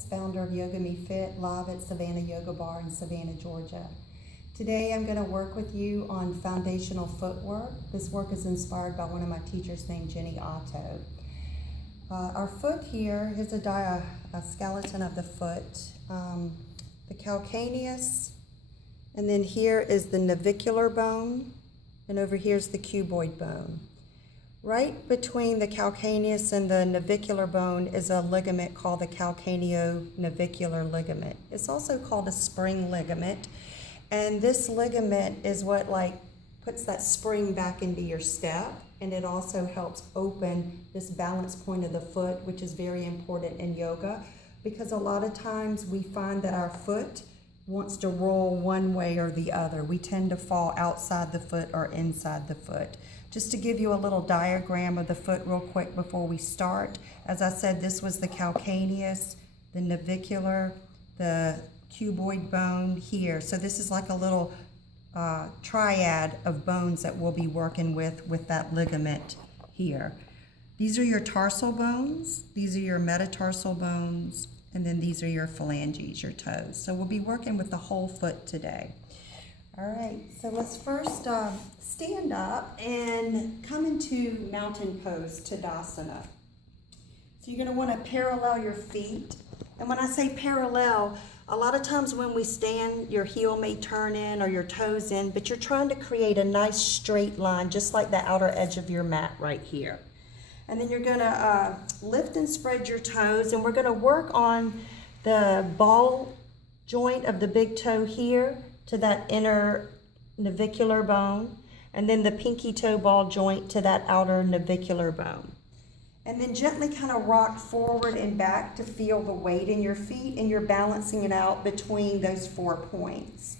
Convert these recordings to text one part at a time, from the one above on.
founder of Yoga Me Fit, live at Savannah Yoga Bar in Savannah, Georgia. Today I'm going to work with you on foundational footwork. This work is inspired by one of my teachers named Jenny Otto. Our foot here is a skeleton of the foot, the calcaneus, and then here is the navicular bone, and over here is the cuboid bone. Right between the calcaneus and the navicular bone is a ligament called the calcaneo-navicular ligament. It's also called a spring ligament, and this ligament is what puts that spring back into your step, and it also helps open this balance point of the foot, which is very important in yoga, because a lot of times we find that our foot wants to roll one way or the other. We tend to fall outside the foot or inside the foot. Just to give you a little diagram of the foot real quick before we start. As I said, this was the calcaneus, the navicular, the cuboid bone here. So this is like a little triad of bones that we'll be working with that ligament here. These are your tarsal bones, these are your metatarsal bones, and then these are your phalanges, your toes. So we'll be working with the whole foot today. All right, so let's first stand up and come into mountain pose, Tadasana. So you're gonna wanna parallel your feet. And when I say parallel, a lot of times when we stand, your heel may turn in or your toes in, but you're trying to create a nice straight line, just like the outer edge of your mat right here. And then you're gonna lift and spread your toes, and we're gonna work on the ball joint of the big toe here to that inner navicular bone, and then the pinky toe ball joint to that outer navicular bone. And then gently kind of rock forward and back to feel the weight in your feet, and you're balancing it out between those 4 points.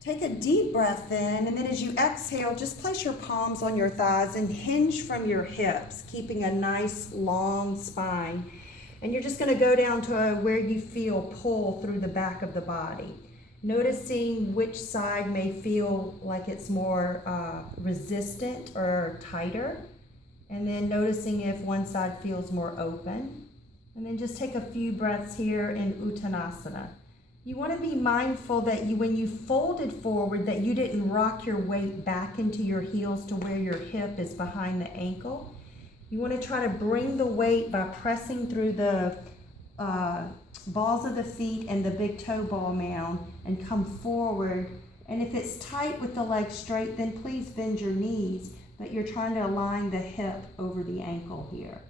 Take a deep breath in, and then as you exhale, just place your palms on your thighs and hinge from your hips, keeping a nice long spine. And you're just gonna go down to where you feel pull through the back of the body. Noticing which side may feel like it's more resistant or tighter. And then noticing if one side feels more open. And then just take a few breaths here in Uttanasana. You want to be mindful that when you folded forward, that you didn't rock your weight back into your heels to where your hip is behind the ankle. You want to try to bring the weight by pressing through the balls of the feet and the big toe ball mound and come forward. And if it's tight with the legs straight, then please bend your knees, but you're trying to align the hip over the ankle here.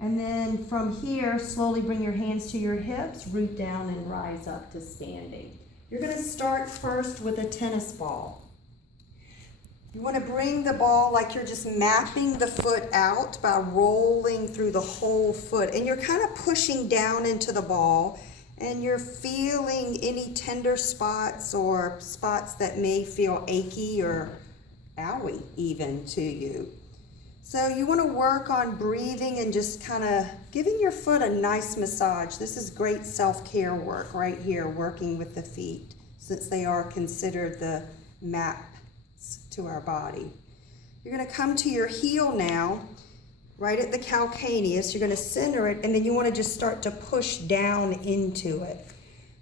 And then from here, slowly bring your hands to your hips, root down and rise up to standing. You're going to start first with a tennis ball. You want to bring the ball like you're just mapping the foot out by rolling through the whole foot. And you're kind of pushing down into the ball, and you're feeling any tender spots or spots that may feel achy or owie even to you. So you want to work on breathing and just kind of giving your foot a nice massage. This is great self-care work right here, working with the feet, since they are considered the maps to our body. You're going to come to your heel now, right at the calcaneus. You're going to center it, and then you want to just start to push down into it.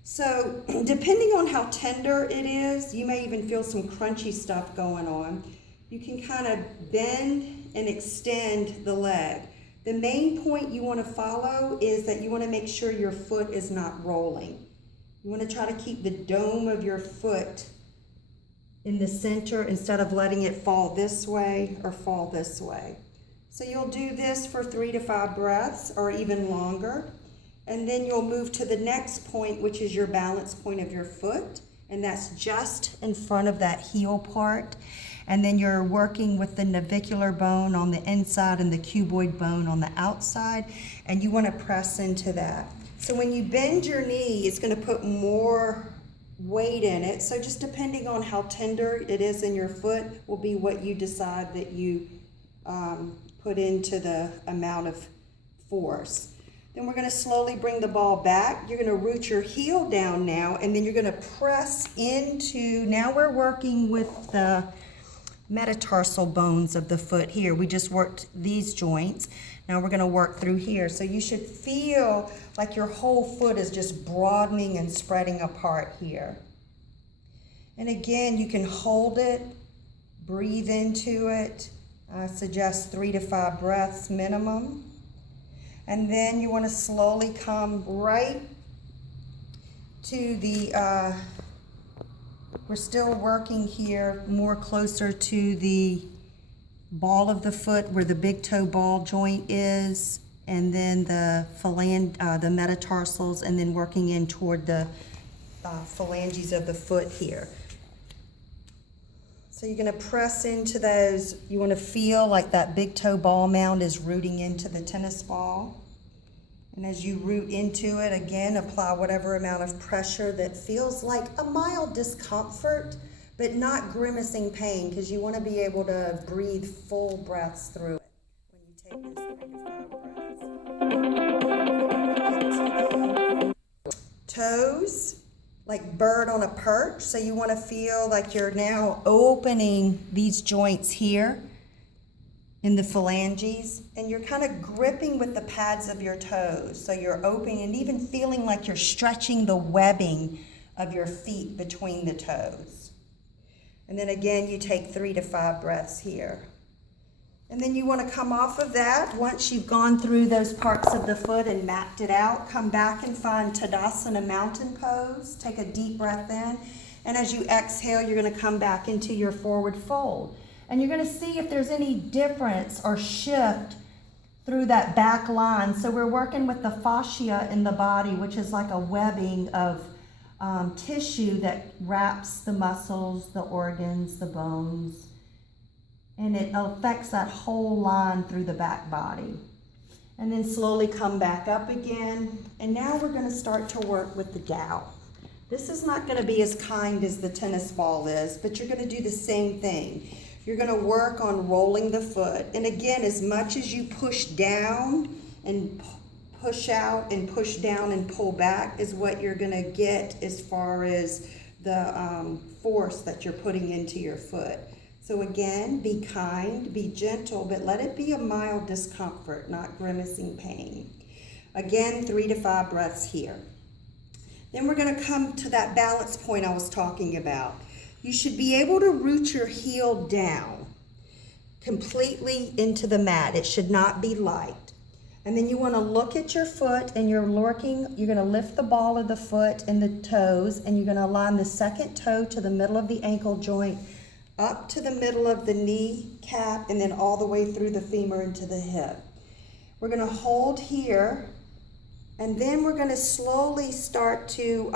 So depending on how tender it is, you may even feel some crunchy stuff going on. You can kind of bend and extend the leg. The main point you want to follow is that you want to make sure your foot is not rolling. You want to try to keep the dome of your foot in the center instead of letting it fall this way or fall this way. So you'll do this for 3 to 5 breaths or even longer. And then you'll move to the next point, which is your balance point of your foot. And that's just in front of that heel part. And then you're working with the navicular bone on the inside and the cuboid bone on the outside. And you want to press into that. So when you bend your knee, it's going to put more weight in it. So just depending on how tender it is in your foot will be what you decide that you put into the amount of force. Then we're going to slowly bring the ball back. You're going to root your heel down now, and then you're going to press into, now we're working with the metatarsal bones of the foot here. We just worked these joints. Now we're gonna work through here. So you should feel like your whole foot is just broadening and spreading apart here. And again, you can hold it, breathe into it. I suggest 3 to 5 breaths minimum. And then you wanna slowly come right to the, we're still working here more closer to the ball of the foot where the big toe ball joint is, and then the the metatarsals, and then working in toward the phalanges of the foot here. So you're going to press into those. You want to feel like that big toe ball mound is rooting into the tennis ball. And as you root into it, again, apply whatever amount of pressure that feels like a mild discomfort, but not grimacing pain, because you want to be able to breathe full breaths through it when you take those 3 to 5 breaths. Toes, like bird on a perch. So you want to feel like you're now opening these joints here in the phalanges, and you're kind of gripping with the pads of your toes. So you're opening and even feeling like you're stretching the webbing of your feet between the toes. And then again, you take 3 to 5 breaths here. And then you want to come off of that. Once you've gone through those parts of the foot and mapped it out, come back and find Tadasana mountain pose. Take a deep breath in. And as you exhale, you're going to come back into your forward fold. And you're going to see if there's any difference or shift through that back line. So we're working with the fascia in the body, which is like a webbing of tissue that wraps the muscles, the organs, the bones. And it affects that whole line through the back body. And then slowly come back up again. And now we're going to start to work with the dowel. This is not going to be as kind as the tennis ball is, but you're going to do the same thing. You're going to work on rolling the foot. And again, as much as you push down and push out and push down and pull back is what you're going to get as far as the force that you're putting into your foot. So again, be kind, be gentle, but let it be a mild discomfort, not grimacing pain. Again, 3 to 5 breaths here. Then we're going to come to that balance point I was talking about. You should be able to root your heel down completely into the mat. It should not be light. And then you want to look at your foot, and you're going to lift the ball of the foot and the toes, and you're going to align the second toe to the middle of the ankle joint, up to the middle of the knee cap, and then all the way through the femur into the hip. We're going to hold here, and then we're going to slowly start to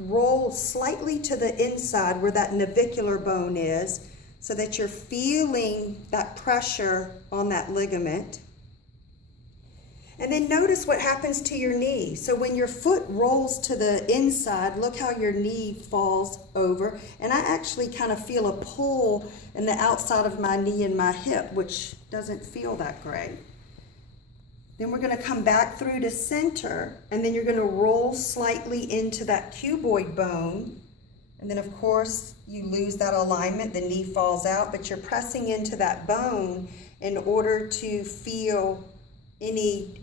roll slightly to the inside where that navicular bone is, so that you're feeling that pressure on that ligament. And then notice what happens to your knee. So when your foot rolls to the inside, look how your knee falls over. And I actually kind of feel a pull in the outside of my knee and my hip, which doesn't feel that great. Then we're going to come back through to center, and then you're going to roll slightly into that cuboid bone. And then, of course, you lose that alignment, the knee falls out, but you're pressing into that bone in order to feel any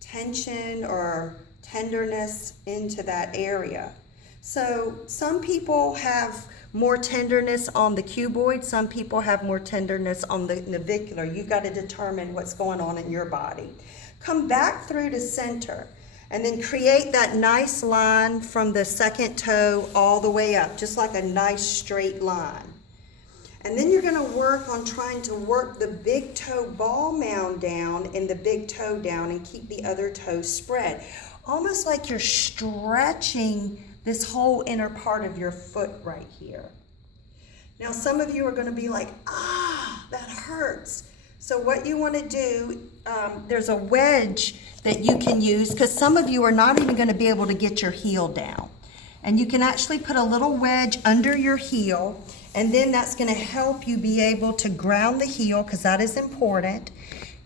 tension or tenderness into that area. So some people have more tenderness on the cuboid, some people have more tenderness on the navicular. You've got to determine what's going on in your body. Come back through to center, and then create that nice line from the second toe all the way up, just like a nice straight line. And then you're going to work on trying to work the big toe ball mound down and the big toe down, and keep the other toe spread. Almost like you're stretching this whole inner part of your foot right here. Now some of you are going to be like, that hurts. So what you want to do, there's a wedge that you can use, because some of you are not even going to be able to get your heel down. And you can actually put a little wedge under your heel, and then that's going to help you be able to ground the heel, because that is important.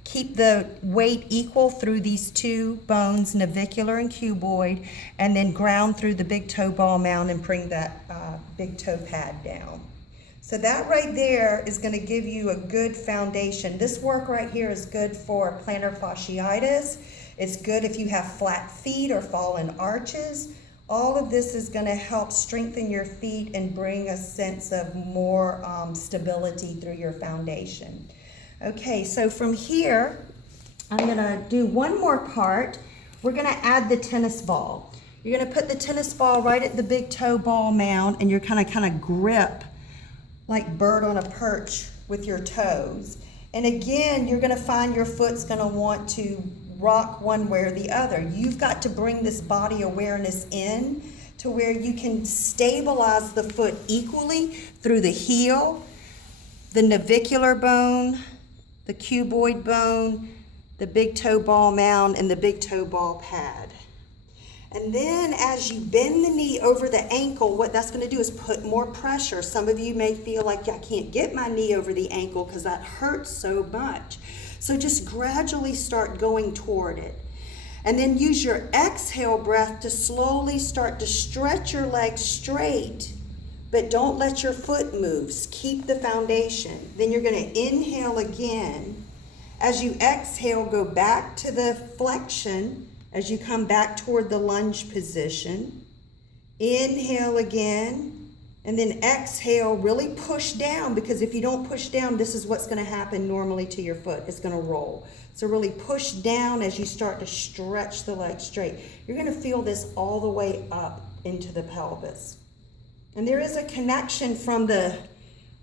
Keep the weight equal through these two bones, navicular and cuboid, and then ground through the big toe ball mound and bring that big toe pad down. So that right there is going to give you a good foundation. This work right here is good for plantar fasciitis. It's good if you have flat feet or fallen arches. All of this is going to help strengthen your feet and bring a sense of more stability through your foundation. Okay, so from here, I'm going to do one more part. We're going to add the tennis ball. You're going to put the tennis ball right at the big toe ball mound, and you're kind of grip like bird on a perch with your toes. And again, you're going to find your foot's going to want to rock one way or the other. You've got to bring this body awareness in to where you can stabilize the foot equally through the heel, the navicular bone, the cuboid bone, the big toe ball mound, and the big toe ball pad. And then as you bend the knee over the ankle, what that's going to do is put more pressure. Some of you may feel like, I can't get my knee over the ankle because that hurts so much. So just gradually start going toward it. And then use your exhale breath to slowly start to stretch your legs straight, but don't let your foot move. Keep the foundation. Then you're going to inhale again. As you exhale, go back to the flexion. As you come back toward the lunge position, inhale again, and then exhale, really push down, because if you don't push down, this is what's going to happen normally to your foot. It's going to roll. So really push down as you start to stretch the leg straight. You're going to feel this all the way up into the pelvis. And there is a connection from the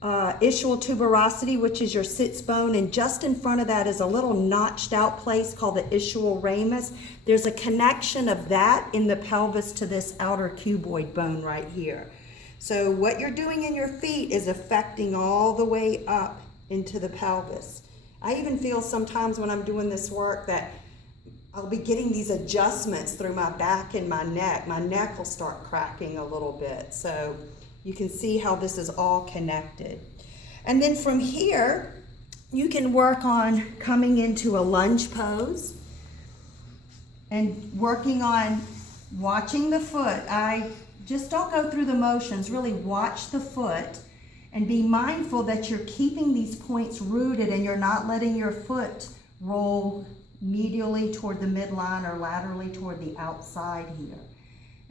ischial tuberosity, which is your sits bone, and just in front of that is a little notched out place called the ischial ramus. There's a connection of that in the pelvis to this outer cuboid bone right here. So what you're doing in your feet is affecting all the way up into the pelvis. I even feel sometimes when I'm doing this work that I'll be getting these adjustments through my back and my neck. My neck will start cracking a little bit. So you can see how this is all connected. And then from here, you can work on coming into a lunge pose and working on watching the foot. I just don't go through the motions, really watch the foot and be mindful that you're keeping these points rooted and you're not letting your foot roll medially toward the midline or laterally toward the outside here.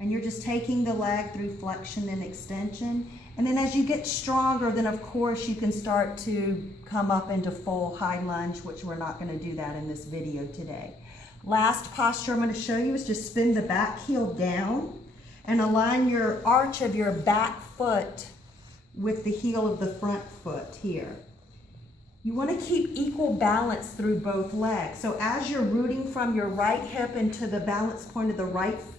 And you're just taking the leg through flexion and extension. And then as you get stronger, then of course you can start to come up into full high lunge, which we're not going to do that in this video today. Last posture I'm going to show you is just spin the back heel down and align your arch of your back foot with the heel of the front foot here. You want to keep equal balance through both legs. So as you're rooting from your right hip into the balance point of the right foot,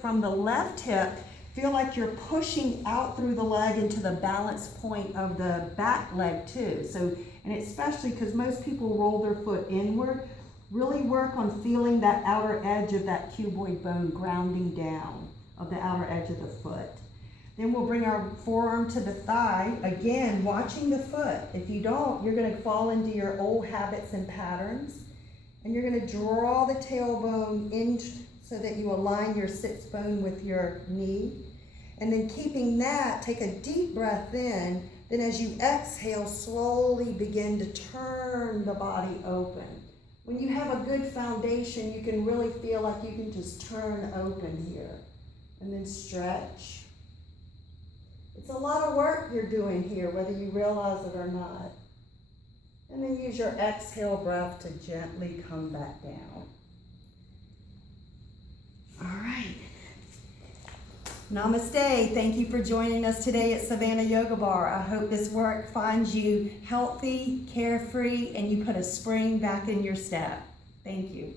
from the left hip, feel like you're pushing out through the leg into the balance point of the back leg too. So, and especially because most people roll their foot inward, really work on feeling that outer edge of that cuboid bone grounding down of the outer edge of the foot. Then we'll bring our forearm to the thigh, again, watching the foot. If you don't, you're going to fall into your old habits and patterns, and you're going to draw the tailbone in so that you align your sits bone with your knee. And then keeping that, take a deep breath in. Then as you exhale, slowly begin to turn the body open. When you have a good foundation, you can really feel like you can just turn open here. And then stretch. It's a lot of work you're doing here, whether you realize it or not. And then use your exhale breath to gently come back down. All right. Namaste. Thank you for joining us today at Savannah Yoga Bar. I hope this work finds you healthy, carefree, and you put a spring back in your step. Thank you.